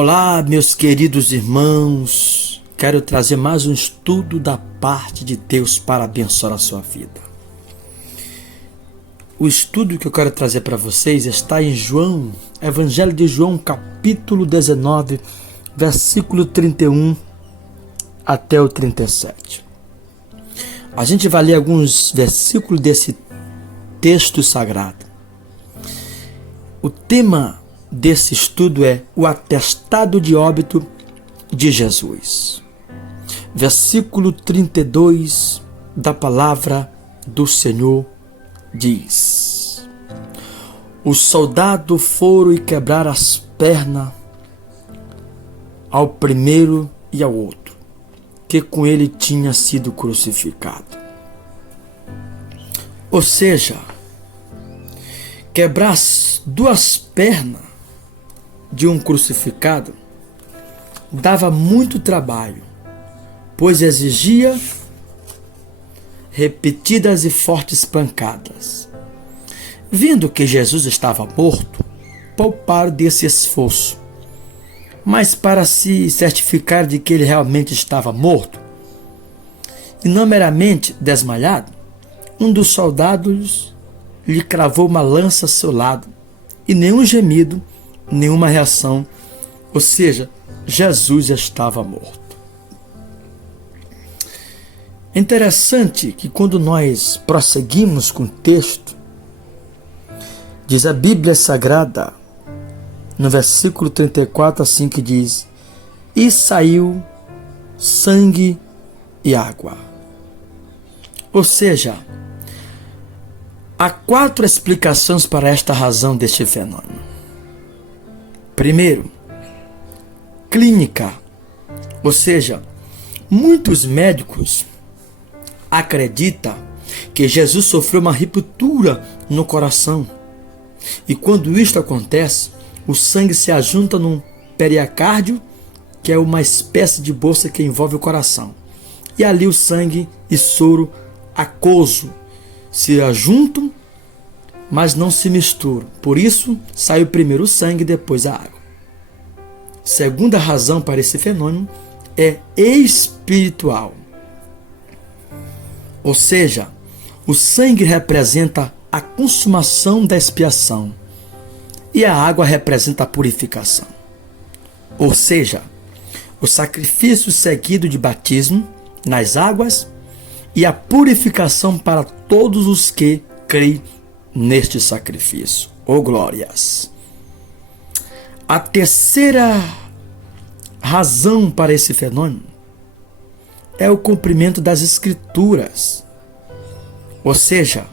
Olá, meus queridos irmãos. Quero trazer mais um estudo da parte de Deus para abençoar a sua vida. O estudo que eu quero trazer para vocês está em João, Evangelho de João, capítulo 19, versículo 31 até o 37. A gente vai ler alguns versículos desse texto sagrado. O tema desse estudo é o atestado de óbito de Jesus. Versículo 32 da palavra do Senhor diz: os soldados foram e quebraram as pernas ao primeiro e ao outro, que com ele tinha sido crucificado. Ou seja, quebrar as duas pernas de um crucificado dava muito trabalho, pois exigia repetidas e fortes pancadas. Vendo que Jesus estava morto, pouparam desse esforço. Mas para se certificar de que ele realmente estava morto, e não meramente desmaiado, um dos soldados lhe cravou uma lança ao seu lado, e nenhum gemido, nenhuma reação, ou seja, Jesus estava morto. É interessante que quando nós prosseguimos com o texto, diz a Bíblia Sagrada, no versículo 34, assim que diz: e saiu sangue e água. Ou seja, há 4 explicações para esta razão deste fenômeno. Primeiro, clínica, ou seja, muitos médicos acreditam que Jesus sofreu uma ruptura no coração, e quando isto acontece, o sangue se ajunta num pericardio, que é uma espécie de bolsa que envolve o coração, e ali o sangue e soro aquoso se ajuntam, mas não se misturam. Por isso, sai primeiro o sangue e depois a água. Segunda razão para esse fenômeno é espiritual. Ou seja, o sangue representa a consumação da expiação e a água representa a purificação. Ou seja, o sacrifício seguido de batismo nas águas e a purificação para todos os que creem neste sacrifício. Oh, glórias! A terceira razão para esse fenômeno é o cumprimento das Escrituras. Ou seja,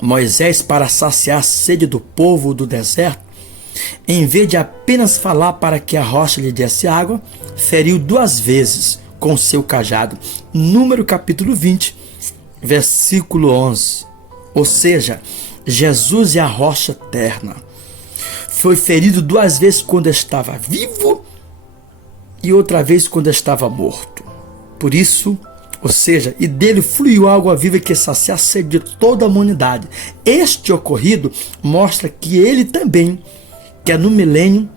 Moisés, para saciar a sede do povo do deserto, em vez de apenas falar para que a rocha lhe desse água, feriu 2 vezes com seu cajado. Número capítulo 20, versículo 11. Ou seja, Jesus é a rocha eterna. Foi ferido 2 vezes quando estava vivo e outra vez quando estava morto. Por isso, ou seja, e dele fluiu água viva que sacia a sede de toda a humanidade. Este ocorrido mostra que ele também, que é no milênio,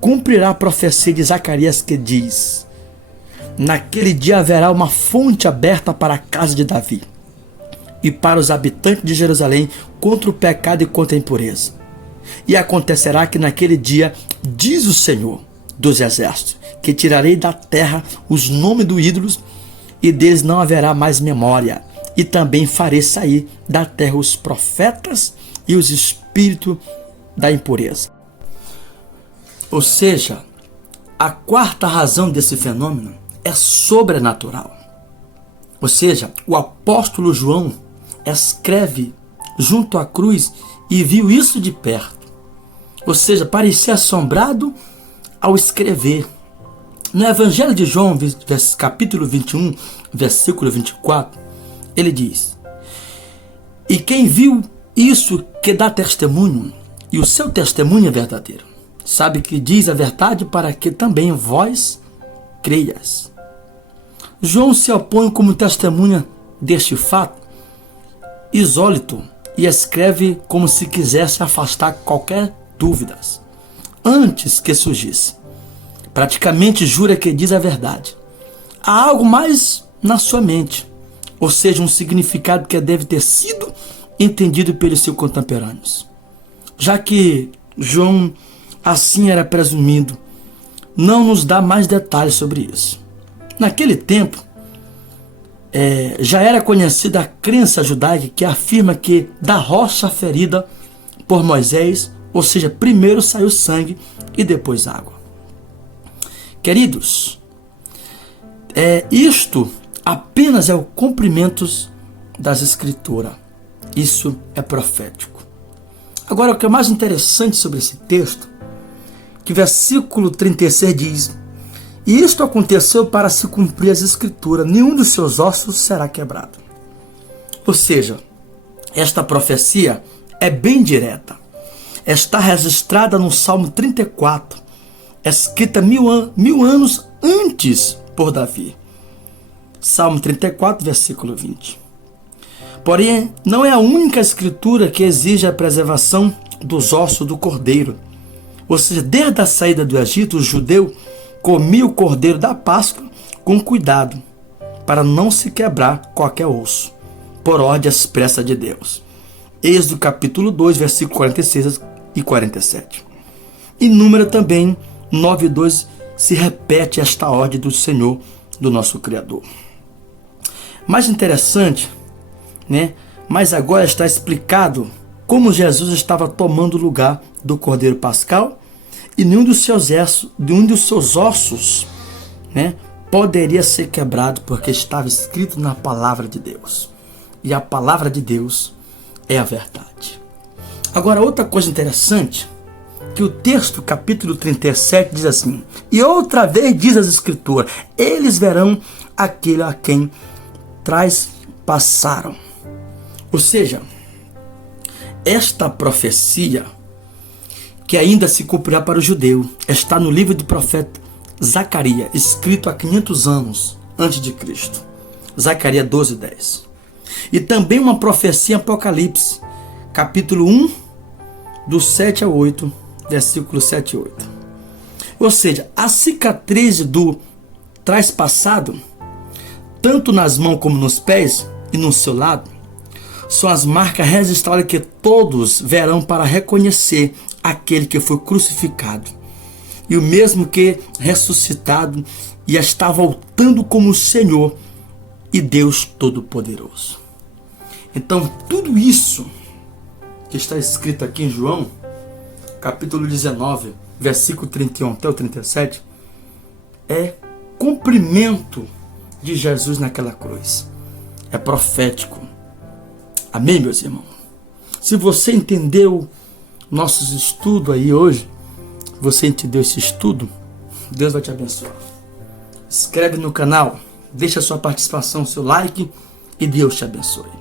cumprirá a profecia de Zacarias que diz: naquele dia haverá uma fonte aberta para a casa de Davi e para os habitantes de Jerusalém contra o pecado e contra a impureza. E acontecerá que naquele dia, diz o Senhor dos exércitos, que tirarei da terra os nomes dos ídolos, e deles não haverá mais memória. E também farei sair da terra os profetas e os espíritos da impureza. Ou seja, a 4ª razão desse fenômeno é sobrenatural. Ou seja, o apóstolo João escreve junto à cruz e viu isso de perto. Ou seja, parecia assombrado ao escrever. No Evangelho de João, capítulo 21, versículo 24, ele diz: e quem viu isso que dá testemunho, e o seu testemunho é verdadeiro, sabe que diz a verdade para que também vós creias. João se opõe como testemunha deste fato isólito e escreve como se quisesse afastar qualquer dúvidas antes que surgisse. praticamente jura que diz a verdade. Há algo mais na sua mente, ou seja, um significado que deve ter sido entendido pelos seus contemporâneos. Já que João assim era presumido, não nos dá mais detalhes sobre isso. Naquele tempo, já era conhecida a crença judaica que afirma que da rocha ferida por Moisés, ou seja, primeiro saiu sangue e depois água. Queridos, isto apenas é o cumprimento das Escrituras. Isso é profético. Agora, o que é mais interessante sobre esse texto, que versículo 36 diz: e isto aconteceu para se cumprir as Escrituras, nenhum dos seus ossos será quebrado. Ou seja, esta profecia é bem direta. Está registrada no Salmo 34, escrita mil anos antes por Davi. Salmo 34, versículo 20. Porém, não é a única escritura que exige a preservação dos ossos do cordeiro. Ou seja, desde a saída do Egito, o judeu comia o cordeiro da Páscoa com cuidado, para não se quebrar qualquer osso, por ordem expressa de Deus. Êxodo capítulo 2, versículo 46 e 47. Em Número também, 9:2, se repete esta ordem do Senhor, do nosso Criador. Mais interessante, mas agora está explicado como Jesus estava tomando o lugar do Cordeiro Pascal e nenhum dos seus ossos, poderia ser quebrado, porque estava escrito na palavra de Deus. E a palavra de Deus é a verdade. Agora, outra coisa interessante, que o texto, capítulo 37, diz assim: e outra vez diz as Escrituras, eles verão aquele a quem traspassaram. Ou seja, esta profecia, que ainda se cumprirá para o judeu, está no livro do profeta Zacarias, escrito há 500 anos antes de Cristo. Zacarias 12:10. E também uma profecia em Apocalipse, capítulo 1, do 7 a 8, versículo 7 e 8. Ou seja, a cicatriz do traspassado, tanto nas mãos como nos pés e no seu lado, são as marcas registradas que todos verão para reconhecer aquele que foi crucificado. E o mesmo que ressuscitado e está voltando como o Senhor e Deus Todo-Poderoso. Então, tudo isso que está escrito aqui em João, capítulo 19, versículo 31 até o 37, é cumprimento de Jesus naquela cruz. É profético. Amém, meus irmãos? Se você entendeu nossos estudos aí hoje, você entendeu esse estudo, Deus vai te abençoar. Inscreve no canal, deixa sua participação, seu like e Deus te abençoe.